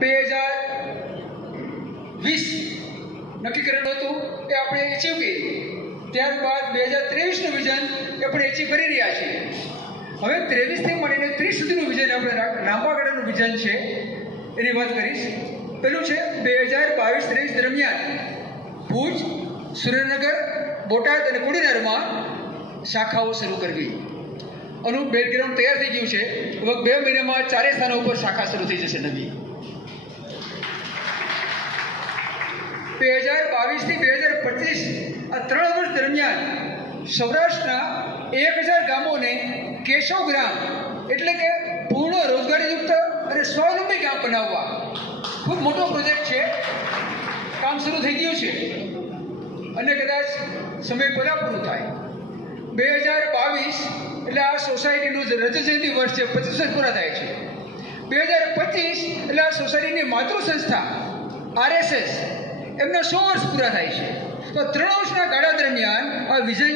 2020 નક્કી કરેલું હતું એ આપણે એચીવ કરી. ત્યારબાદ 2023નું વિઝન એ આપણે એચીવ કરી રહ્યા છીએ. હવે 23થી મળીને 30 સુધીનું વિઝન આપણે લાંબા ગાળાનું વિઝન છે એની વાત કરીશ. પેલું છે 2022-23 દરમિયાન ભુજ, સુરેન્દ્રનગર, બોટાદ અને કોડીનારમાં શાખાઓ શરૂ કરવી. આનું બેકગ્રાઉન્ડ તૈયાર થઈ ગયું છે. લગભગ 2 મહિનામાં 4 સ્થાનો ઉપર શાખા શરૂ થઈ જશે નવી. 2022થી 2025 આ 3 વર્ષ દરમિયાન સૌરાષ્ટ્રના 1000 ગામોને કેશવ ગ્રામ એટલે કે પૂર્ણ રોજગારીયુક્ત અને સ્વાવલંબી ગામ બનાવવા ખૂબ મોટો પ્રોજેક્ટ છે. કામ શરૂ થઈ ગયું છે અને કદાચ સમય પહેલાં પૂરું થાય. 2022 એટલે આ સોસાયટીનું રજત જયંતિ વર્ષ છે, 25 વર્ષ પૂરા થાય છે. 2025 એટલે આ સોસાયટીની માતૃ સંસ્થા RSS એમના 100 વર્ષ પૂરા થાય છે. તો 3 વર્ષના ગાળા દરમિયાન આ વિઝન